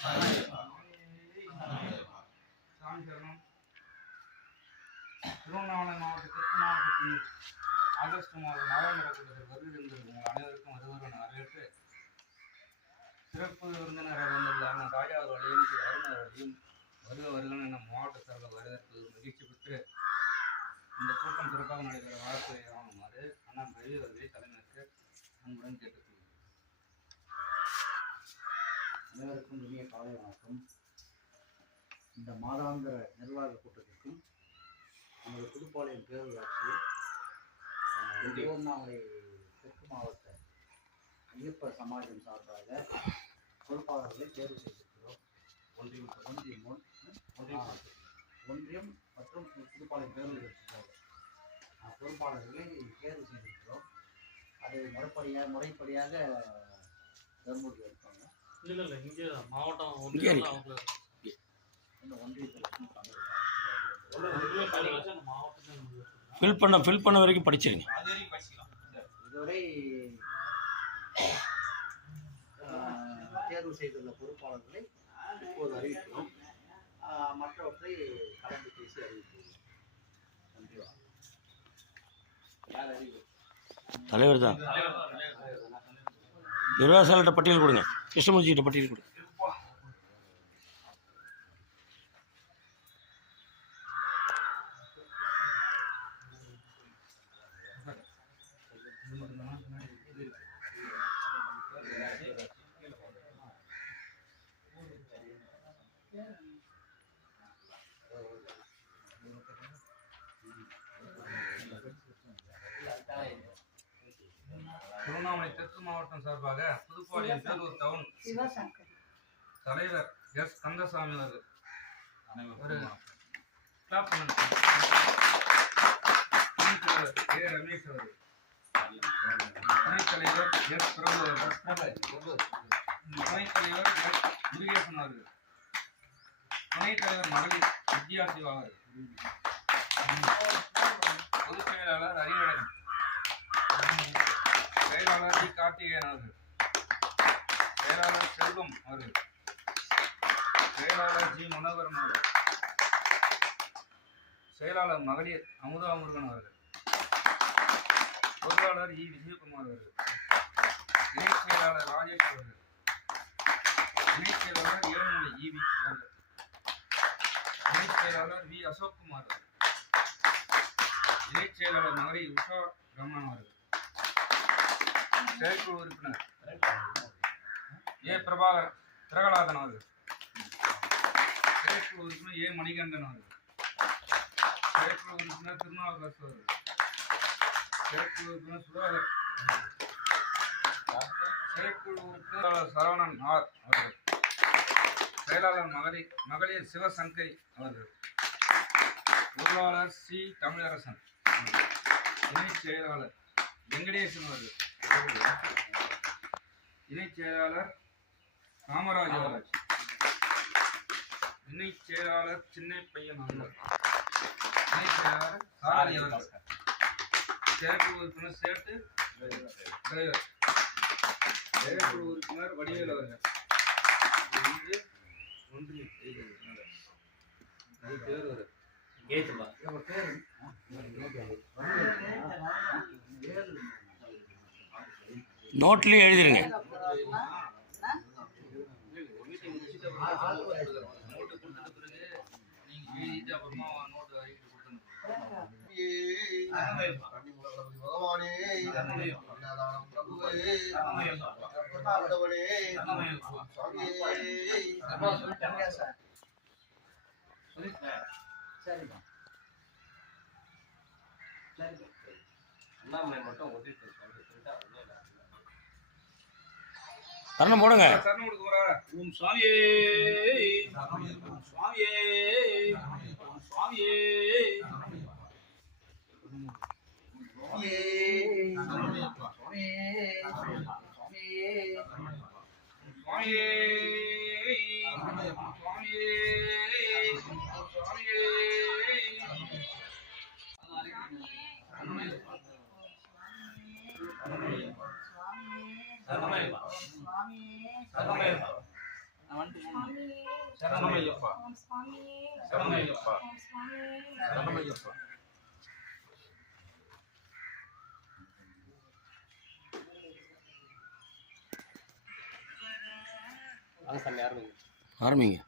சாமி சரணம் திருவண்ணாமலை மாவட்ட தெற்கு மாவட்டத்தில் ஆகஸ்ட் மாதம் நாலாம் கூட்டத்தில் வருகிறது உங்கள் அனைவருக்கும் வருவரும் வரவேற்று சிறப்பு விருந்தினராக வந்துள்ள அண்ணன் ராஜா அவர்களையும் திரு அருண் அவர்களையும் வருக வருகன் என மாவட்ட சார்பில் வரவேற்பது மகிழ்ச்சி பெற்று இந்த கூட்டம் சிறப்பாக நடைபெற அனைவருக்கும் இனிய காலை வணக்கம். இந்த மாதாந்திர நிர்வாக கூட்டத்திற்கும் நமது புதுப்பாளையம் பேரூராட்சியில் அஹ், திருவண்ணாமலை தெற்கு மாவட்ட ஐயப்ப சமாஜம் சார்பாக பொறுப்பாளர்களை தேர்வு செய்திருக்கிறோம். ஒன்றியம் ஒன்றியம் ஒன்- ஆ, ஒன்றியம் மற்றும் புதுப்பாளையம் பேரூராட்சி பொறுப்பாளர்களை தேர்வு செய்திருக்கிறோம். அதை முறைப்படியாக முறைப்படியாக தர்மபுரி இருப்பாங்க இல்ல இல்ல இங்க மாவட்டம் இங்கே ஒன்றியம் இருக்கு. ஃபில் பண்ண ஃபில் பண்ண வரைக்கும் படிச்சிருங்க. இதுவரை தேர்வு செய்துள்ள பொறுப்பாளர்களை இப்போது அறிவிக்கிறோம். மற்றவற்றை கலந்து பேசி அறிவிக்கிறோம். தலைவர் தான். நிர்வாகசாலர்கிட்ட பட்டியல் கொடுங்க. கிருஷ்ணமூர்த்திகிட்ட பட்டியல் கொடுங்க. திருவண்ணாமலை தெற்கு மாவட்டம் சார்பாக புதுப்பாளையம் பேரூர் டவுன் தலைவர் எஸ் கந்தசாமி அவர்கள். ஒரு கிளாப் பண்ணுங்க. துணைத் தலைவர் ஏ ரமேஷ் அவர்கள். துணைத் தலைவர் எஸ் பிரபு அவர்கள் துணைத் தலைவர் எஸ் முருகேசன் அவர்கள். துணைத் தலைவர் மகளிர் வித்யா சிவா அவர்கள். பொதுச் செயலாளர் அறிவழகன். செயலாளர் டி. கார்த்திகேயன் அவர்கள் செயலாளர் செல்வம் அவர்கள் செயலாளர் ஜி. மனோகரன் அவர்கள் செயலாளர் மகளிர் அமுதா முருகன் அவர்கள் பொருளாளர் இ. விஜயகுமார் அவர்கள் இணைச் செயலாளர் ராஜேஷ் அவர்கள் இணைச் செயலாளர் ஏழுமலை இவி அவர்கள் இணைச் செயலாளர் வி. அசோக்குமார் அவர்கள் இணைச் செயலாளர் மகளிர் உஷா ரமணன் அவர்கள் செயற்குழு உறுப்பினர். ஏ. பிரபாகர் பிரகலாதன் அவர்கள். செயற்குழு உறுப்பினர் ஏ. மணிகண்டன் அவர்கள். செயற்குழு உறுப்பினர் திருநாவுக்கரசு அவர்கள். செயற்குழு உறுப்பினர் சுதாகர் செயற்குழு உறுப்பினர் சரவணன் ஆர் அவர்கள். செயலாளர் மகளிர் மகளிர் சிவசங்கரி அவர்கள். பொருளாளர் சி. தமிழரசன் இணை செயலாளர் வெங்கடேசன் அவர்கள். இணைச் செயலாளர் காமராஜ் அவர்கள். இணைச் செயலாளர் சின்ன பையன் அவர்கள். இணைச் செயலாளர் சாரதி அவர்கள். செயற்குழு உறுப்பினர் சேர்த்து தலைவர். செயற்குழு உறுப்பினர் வடிவேல் அவர்கள். ஒன்று ஒன்றியம் பேர் வருது நோட்லேயே எழுதிருங்க பகவானே அன்னதானம் பிரபுவே ஆண்டவனே சுவாமியே சரிங்க சார் சரிங்க சரிங்க கரணம் போடுங்க. சரணம் கொடுக்குறா ஓம் சுவாமியே. ஓம் சுவாமியே. சுவாமியே. சுவாமியே. சுவாமியே. சுவாமியே. வந்துட்டு போகணும். சரணமையப்பா சுவாமியே சரணமையப்பா சுவாமியே சரணமையப்பா ஆரம்பிங்க